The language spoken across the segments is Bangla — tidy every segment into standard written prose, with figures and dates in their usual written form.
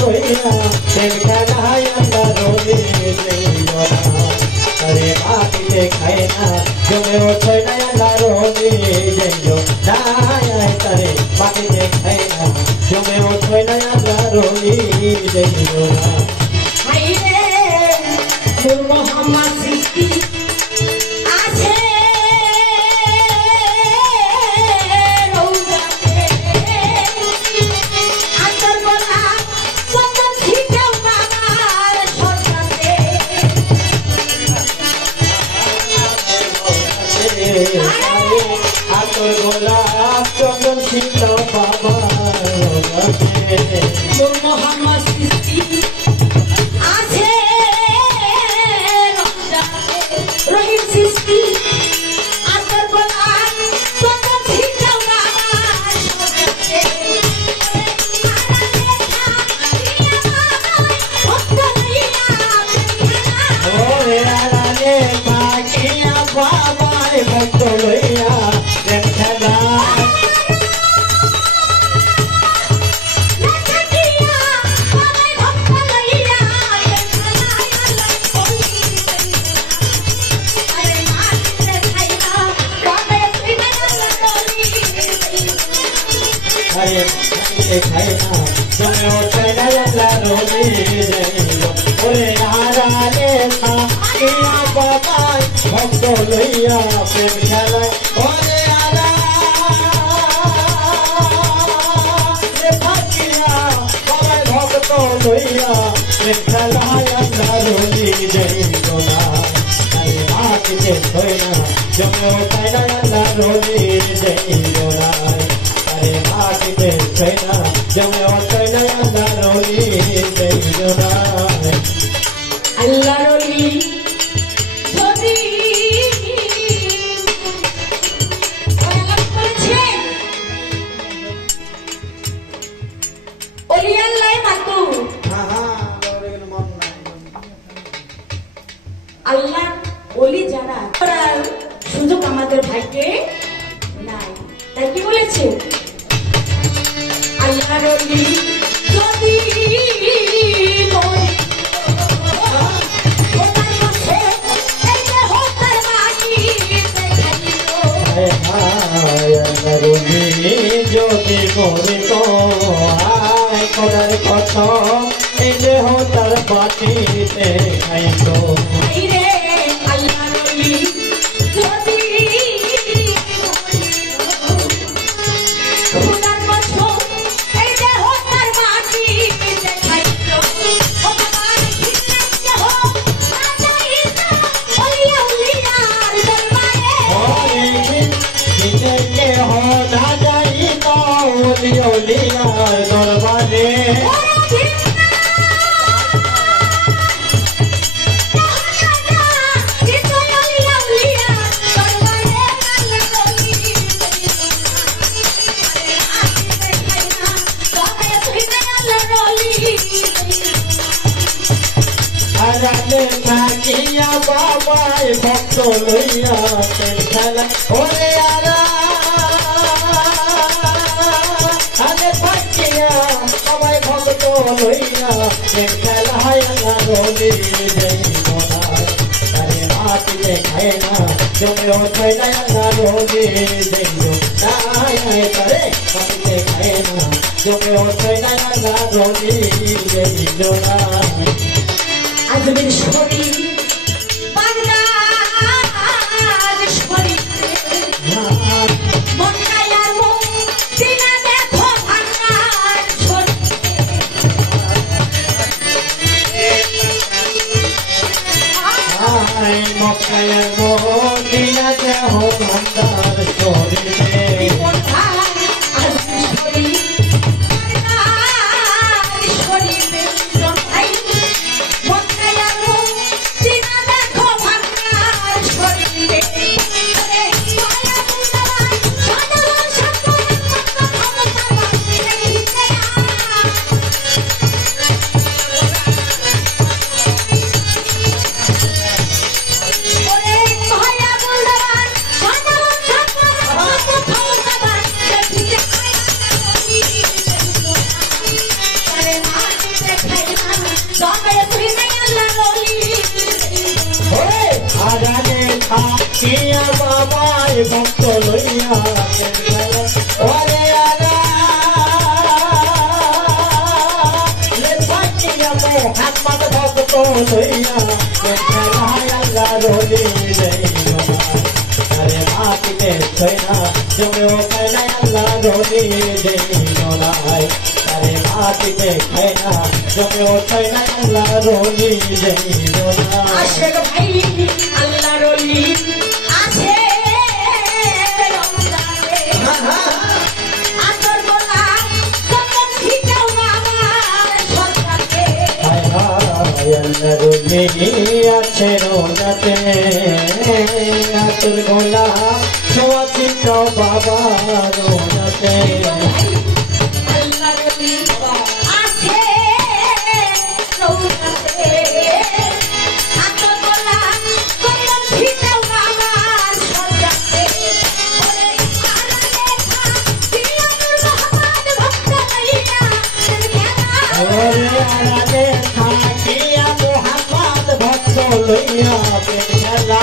লইয়া প্রেম খেলায় আল্লাহ রলি যাইও না আরে মাটিতে খায় না জমে ওঠে না আল্লাহ রলি যাইও না তারে মাটিতে খায় না জমে ওঠে না আল্লাহ রলি যাইও না হাইরে নূর মোহাম্মদ সৃষ্টি আছে রৌদাতে আতর বলা চন্দন ছিটাও বাবার সরকারে আতর গোলাপ চন্দন ছিটাও বাবার নূর মোহাম্মদ সৃষ্টি আছে রহিম সৃষ্টি আতর বলা চন্দন ছিটাও বাবার সরকারে ওরে আরানে পাখিয়া বাবাই ভক্ত লইয়া প্রেম খেলা আরে খাই না জমে ওঠে না আল্লাহ রলি যাইও ওরে আরানে পাখিয়া বাবাই ভক্ত লইয়া প্রেম খেলায় ওরে আরানে পাখিয়া বাবাই ভক্ত লইয়া প্রেম খেলায় আল্লাহ রলি যাইও না আরে মাটিতে থই না জমে ওঠে না আল্লাহ রলি যাইও না আরে মাটিতে থই না জমে ওঠে না আল্লাহ রলি যাইও না আল্লাহ রলি যদি আল্লাহ করেছেন ওলি আল্লাহ মাতু আল্লাহ ওলি যারা করার সুযোগ আমাদের ভাগ্যে নাই তাই কি বলেছে আল্লাহ রলি যদি যদি মরে তো আয় করার কথা এই দেহ তার বাটিতে খাইতো রে আল্লাহ রলি যদি খোদার বছর এই দেহ তার মাটিতে খাইতো ও বাবা ঠিক হো না যাইতা ওলিয়া উলিয়ার দরবারে কে হো না যাই তো ওলি ওলিয়ার দরবারে আরালে থাকিয়া বাবাই ভক্ত লইয়া প্রেম খেলা ওরে আরে থাকিয়া বাবাই ভক্ত লইয়া প্রেম খেলা আল্লাহ রলি যাইও না আরে মাটিতে খায় না জমে ওঠে না আল্লাহ রলি যাইও না তারে মাটিতে খায় না জমে ওঠে না আল্লাহ রলি যাইও না আজমের শরীর বাগদাদ শরীর মক্কায়ার মদিনা দেখো ভান্ডার আয় মক্কায় মদিনা দেহ ভান্ডার শরীরে তবে তুই নাই আল্লাহ রলি ওরে আগানে থাকিয়া বাবাই ভক্ত লইয়া ওরে আগা লে থাকিয়া মোহাম্মদ ভক্ত লইয়া খেলায় আল্লাহ রলি আরে মাটিতে ছয়না জমেও খেলায় আল্লাহ রলি জয় আরে মাটিতে খায়না জমেও ছয়না আল্লাহ রলি আশেক ভাই আল্লাহ রলি আছে রমজানে আতর গোলা কখন ছিটাও আমার সরকারে আল্লাহ রলি আছে রোজাতে আতর গোলা ছোঁয়া চিটাও বাবা রোজাতে আল্লাহ রলি আছে রমজানে আতর গোলা কখন ছিটাও আমার সরকারে ওরে আরালে খা দিয়ার রহমান ভক্ত লইয়া ওরে আড়ালে থাকিয়া মোহাম্মদ ভক্ত লইয়া খেলা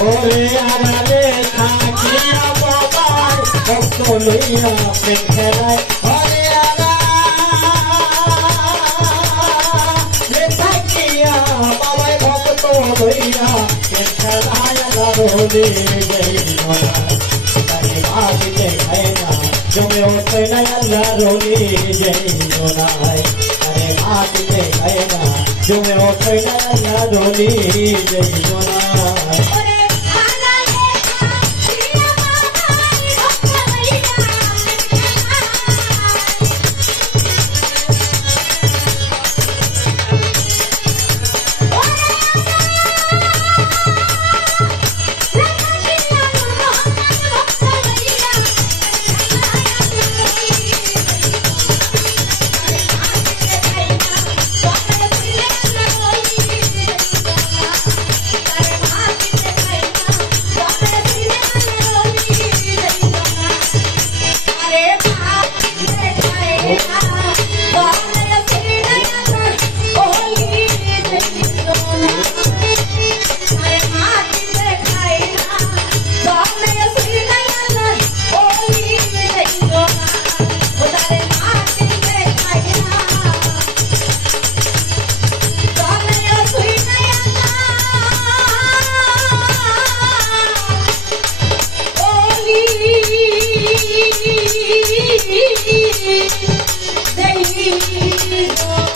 ওরে আড়ালে থাকিয়া বাবার ভক্ত লইয়া খেলায় ওরে আড়ালে থাকিয়া বাবাই ভক্ত লইয়া খেলায় রোলে মাটিতে খায় না জমে ওঠে না আল্লাহ রোলে জয় আরে মাটিতে খায় না জমে ওঠে না আল্লাহ রোলে জয় There you go.